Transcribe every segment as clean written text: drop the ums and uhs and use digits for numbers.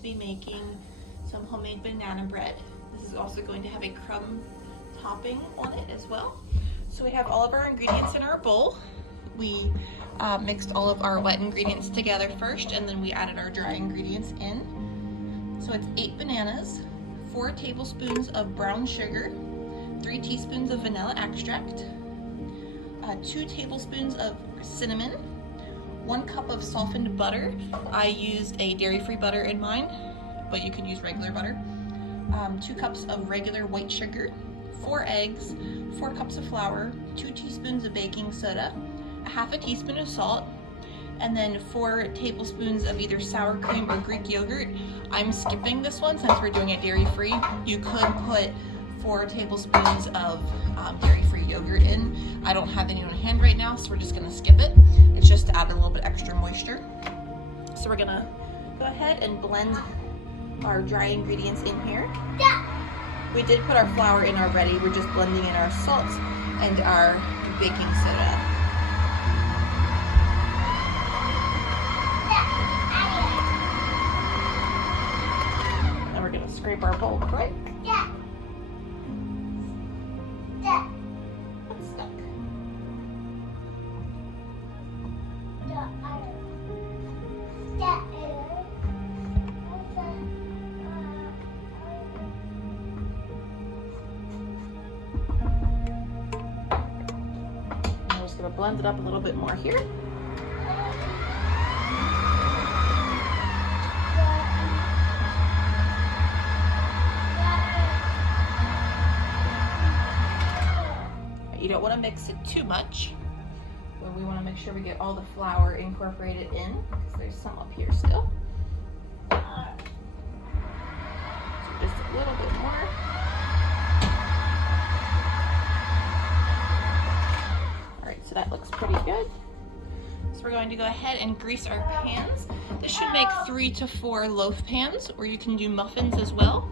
to be making some homemade banana bread. This is also going to have a crumb topping on it as well. So we have all of our ingredients in our bowl. We mixed all of our wet ingredients together first, and then we added our dry ingredients in. So it's 8 bananas, 4 tablespoons of brown sugar, 3 teaspoons of vanilla extract, 2 tablespoons of cinnamon, 1 cup of softened butter. I used a dairy-free butter in mine, but you can use regular butter. 2 cups of regular white sugar, 4 eggs, 4 cups of flour, 2 teaspoons of baking soda, a half a teaspoon of salt, and then 4 tablespoons of either sour cream or Greek yogurt. I'm skipping this one since we're doing it dairy-free. You could put 4 tablespoons of dairy-free yogurt in. I don't have any on hand right now, so we're just gonna skip it. It's just to add a little bit extra moisture. So we're gonna go ahead and blend our dry ingredients in here. We did put our flour in already. We're just blending in our salt and our baking soda. And we're gonna scrape our bowl quick. It's stuck. I'm just gonna blend it up a little bit more here. You don't want to mix it too much, but we want to make sure we get all the flour incorporated in, because there's some up here still. So just a little bit more. All right, so that looks pretty good. So we're going to go ahead and grease our pans. This should make 3 to 4 loaf pans, or you can do muffins as well.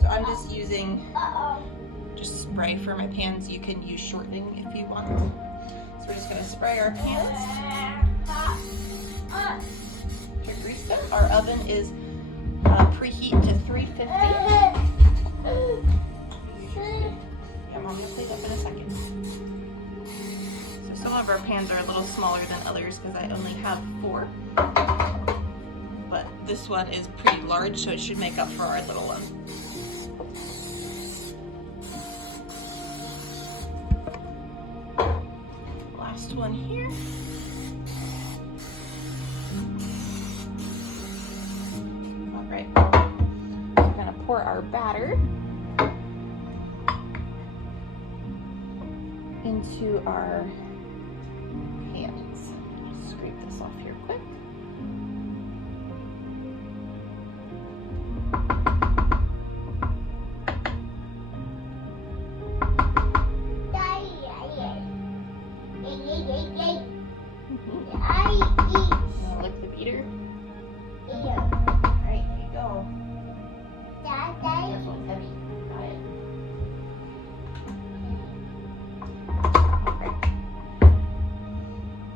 So I'm just using just spray for my pans. You can use shortening if you want. So we're just going to spray our pans to grease them. Our oven is preheat to 350. Yeah, Mom, you'll plate up in a second. So some of our pans are a little smaller than others because I only have 4. But this one is pretty large, so it should make up for our little one. Last one here. All right, we're gonna pour our batter into our pans. Just scrape this off here quick. Lick the beater. Yeah. Alright, here you go. This one's heavy. Got it. Alright.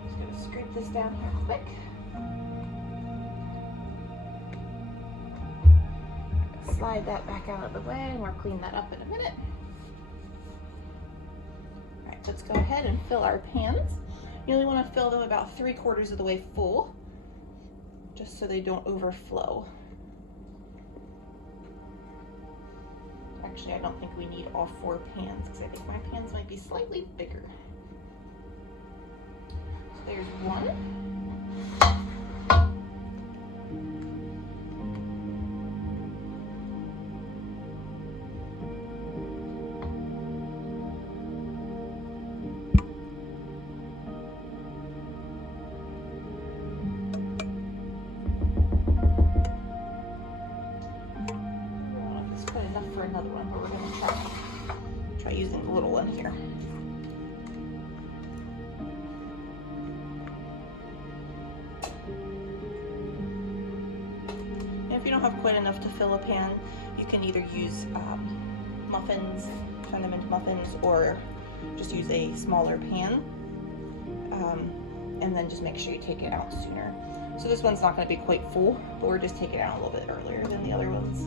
Just gonna scrape this down here quick. Slide that back out of the way and we'll clean that up in a minute. Alright, let's go ahead and fill our pans. You only want to fill them about 3/4 of the way full, just so they don't overflow. Actually, I don't think we need all 4 pans, because I think my pans might be slightly bigger. So there's 1. For another one, but we're going to try using the little one here. And if you don't have quite enough to fill a pan, you can either use muffins, turn them into muffins, or just use a smaller pan. And then just make sure you take it out sooner. So this one's not going to be quite full, but we're just taking it out a little bit earlier than the other ones.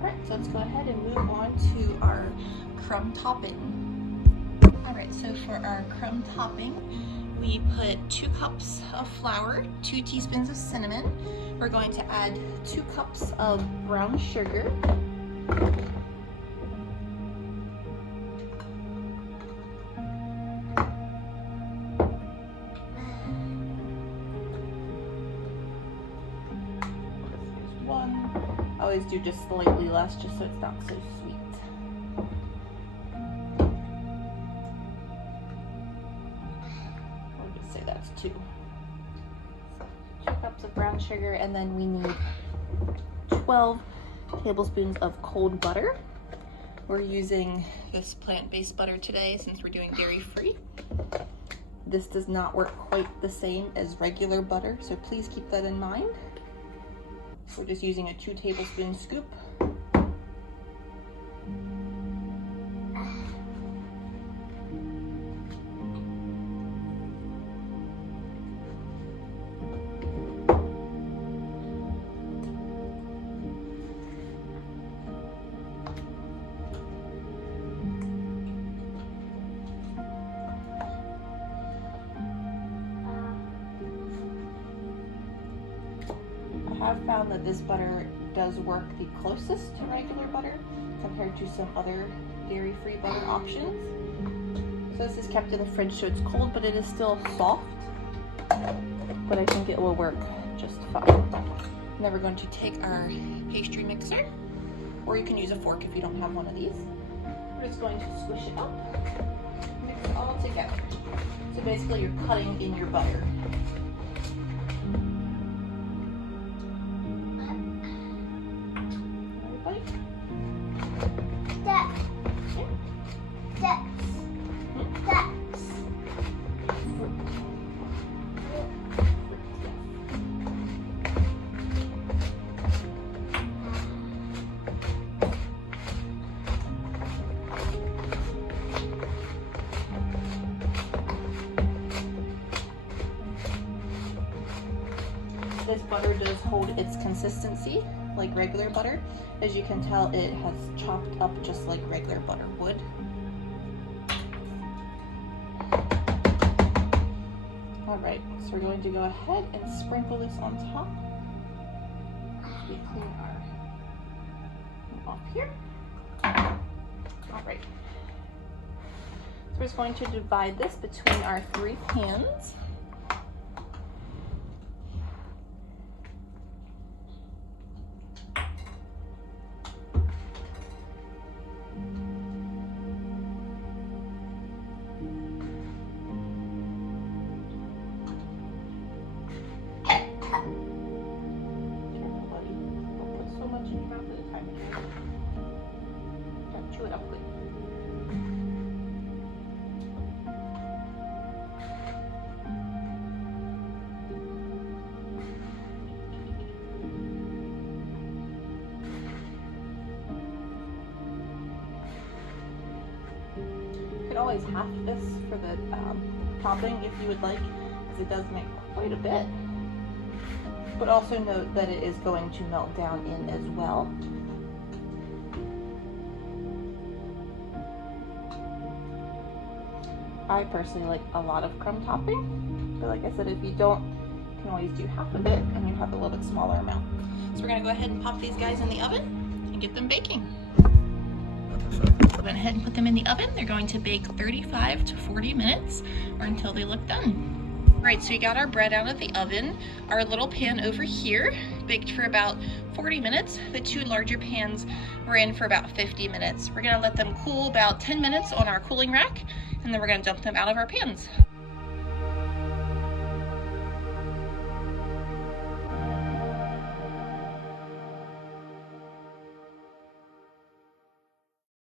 Alright, so let's go ahead and move on to our crumb topping. Alright, so for our crumb topping, we put 2 cups of flour, 2 teaspoons of cinnamon. We're going to add 2 cups of brown sugar. I always do just slightly less, just so it's not so sweet. Say that's 2 cups of brown sugar, and then we need 12 tablespoons of cold butter. We're using this plant-based butter today since we're doing dairy-free. This does not work quite the same as regular butter, so please keep that in mind. We're just using a 2 tablespoon scoop. I have found that this butter does work the closest to regular butter compared to some other dairy-free butter options. So this is kept in the fridge so it's cold, but it is still soft. But I think it will work just fine. Now we're going to take our pastry mixer, or you can use a fork if you don't have one of these. We're just going to squish it up, mix it all together. So basically you're cutting in your butter. This butter does hold its consistency like regular butter. As you can tell, it has chopped up just like regular butter would. Alright, so we're going to go ahead and sprinkle this on top. We clean our off here. Alright. So we're just going to divide this between our 3 pans. Chew it up quick. You could always half this for the topping if you would like, because it does make quite a bit. But also note that it is going to melt down in as well. I personally like a lot of crumb topping, but like I said, if you don't, you can always do half of it and you have a little bit smaller amount. So we're gonna go ahead and pop these guys in the oven and get them baking. Go ahead and put them in the oven. They're going to bake 35 to 40 minutes or until they look done. All right, so we got our bread out of the oven. Our little pan over here baked for about 40 minutes. The 2 larger pans were in for about 50 minutes. We're gonna let them cool about 10 minutes on our cooling rack, and then we're gonna dump them out of our pans.